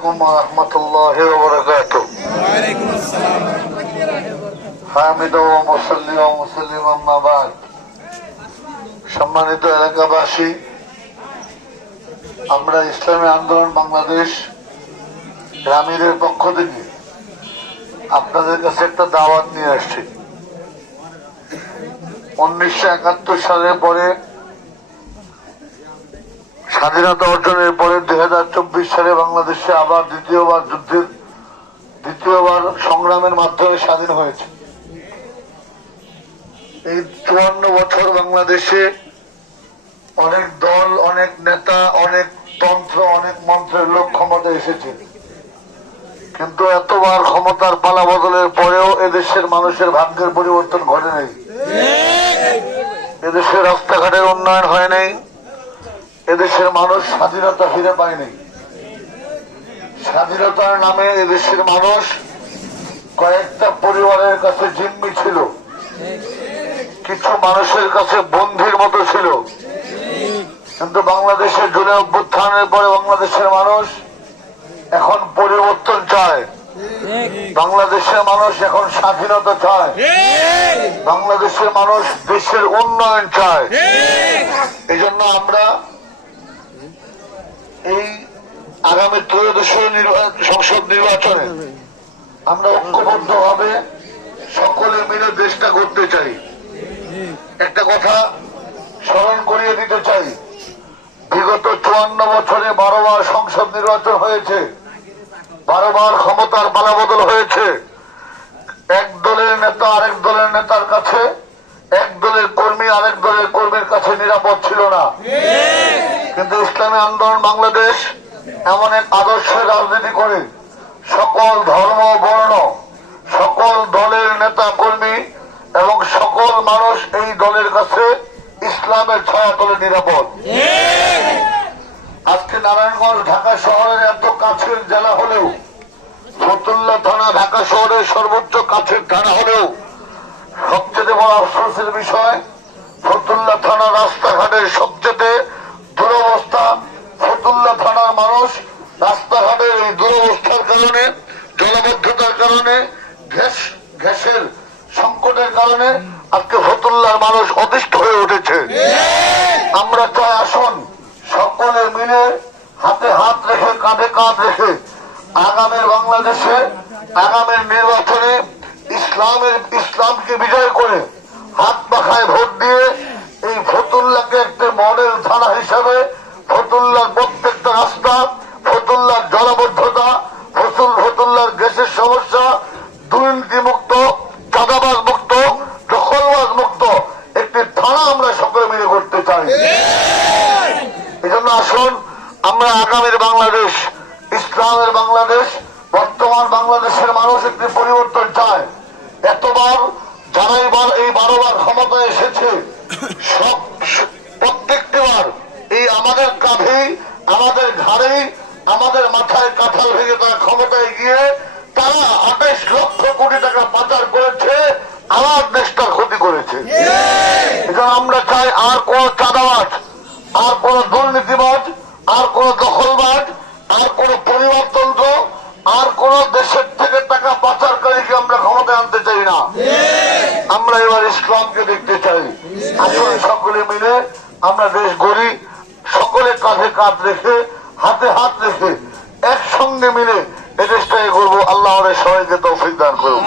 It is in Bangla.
আলাইকুম ওয়া রাহমাতুল্লাহি ওয়া বারাকাতুহু। হামিদু ওয়া মুসাল্লি ওয়া মুসাল্লিম আম্মা বাদ। সম্মানিত এলাকাবাসী, আমরা ইসলামী আন্দোলন বাংলাদেশ গ্রামীণের পক্ষ থেকে আপনাদের কাছে একটা দাওয়াত নিয়ে আসছি। 1971 সালের পরে, স্বাধীনতা অর্জনের পরে 2024 সালে বাংলাদেশে আবার দ্বিতীয়বার সংগ্রামের মাধ্যমে স্বাধীন হয়েছে। এই 54 বছর বাংলাদেশে অনেক দল, অনেক নেতা, অনেক তন্ত্র, অনেক মন্ত্রের লোক ক্ষমতা এসেছে, কিন্তু এতবার ক্ষমতার পালা বদলের পরেও এদেশের মানুষের ভাগ্যের পরিবর্তন ঘটে নাই। এদেশের রাস্তাঘাটের উন্নয়ন হয় নাই, এদেশের মানুষ স্বাধীনতা ফিরে পায়নি। স্বাধীনতার নামে এদেশের মানুষ কয়েকটা পরিবারের কাছে জিম্মি ছিল, কিছু মানুষের কাছে বন্ধির মতো ছিল। কিন্তু বাংলাদেশের জুলাই অভ্যুত্থানের পরে বাংলাদেশের মানুষ এখন পরিবর্তন চায়, বাংলাদেশের মানুষ এখন স্বাধীনতা চায়, বাংলাদেশের মানুষ দেশের উন্নয়ন চায়। এই জন্য আমরা এই আগামী ত্রয়োদশ সংসদ নির্বাচনে আমরা ঐক্যবদ্ধ ভাবে সকলে মিলে দেশটা করতে চাই। একটা কথা স্মরণ করিয়ে দিতে চাই, বিগত 54 বছরে 12 বার সংসদ নির্বাচন হয়েছে, 12 বার ক্ষমতার পালাবদল হয়েছে। এক দলের নেতা আরেক দলের নেতার কাছে, এক দলের কর্মী আরেক দলের কর্মীর কাছে নিরাপদ ছিল না। কিন্তু ইসলামী আন্দোলন বাংলাদেশ এমন এক আদর্শের রাজনীতি করে সকল ধর্ম, বর্ণ, সকল দলের নেতা কর্মী এবং সকল মানুষ এই দলের কাছে ইসলামের ছায়াতলে নিরাপদ। আজকে নারায়ণগঞ্জ ঢাকা শহরের এত কাছের জেলা হলেও, ফতুল্লা থানা ঢাকা শহরের সর্বোচ্চ কাছের থানা হলেও, সবচেয়ে বড় আফসোসের বিষয় ফতুল্লা থানা রাস্তাঘাটের সবচেয়ে দুরবস্থা। ফতুল্লা থানার মানুষ রাস্তাঘাটের এই দুরবস্থার কারণে, জলাবদ্ধতার কারণে, গ্যাসের সংকটের কারণে আজকে ফতুল্লার মানুষ অতিষ্ঠ হয়ে উঠেছে। আমরা চাই আসুন সকলে মিলে হাতে হাত রেখে, কাঁধে কাঁধ রেখে আগামীর বাংলাদেশে, আগামীর নির্বাচনে ইসলামকে বিজয় করে হাত পাখায় ভোট দিয়ে এই ফতুল্লাকে একটা মডেল থানা হিসাবে, ফতুল্লার প্রত্যেকটা রাস্তা, ফতুল্লার জলাবদ্ধতা, ফতুল্লার গ্যাসের সমস্যা, দুর্নীতি মুক্ত, চাঁদাবাজ মুক্ত, দখলবাজ মুক্ত একটি থানা আমরা সকলে মিলে করতে চাই। এই জন্য আসুন আমরা আগামীর বাংলাদেশ, ইসলামের বাংলাদেশ, বর্তমান বাংলাদেশের মানুষ একটি পরিবর্তন চায়। এতবার যারা এই 12 বার ক্ষমতায় এসেছে, সব প্রত্যেকটি বার এই আমাদের কাঁধেই, আমাদের ঘাড়েই, আমাদের মাথায় কাঁঠাল ভেঙে তারা ক্ষমতায় গিয়ে তারা 28 লক্ষ কোটি টাকা পাচার করেছে, আমার দেশটার ক্ষতি করেছে। এটা আমরা চাই আর কোন চাঁদাবাজ, আর কোন দুর্নীতিবাজ, আর কোন দখলবাজ, আর কোন পরিবারতন্ত্র, আর কোন দেশের থেকে টাকা পাচারকারীকে আমরা ক্ষমতায় আনতে চাই না। আমরা এবার ইসলামকে দেখতে চাই। আসলে সকলে মিলে আমরা দেশ গড়ি, সকলে কাঁধে কাঁধ রেখে, হাতে হাত রেখে একসঙ্গে মিলে এদেশটাকে করবো। আল্লাহ আমাদের সবাইকে তৌফিক দান করুন।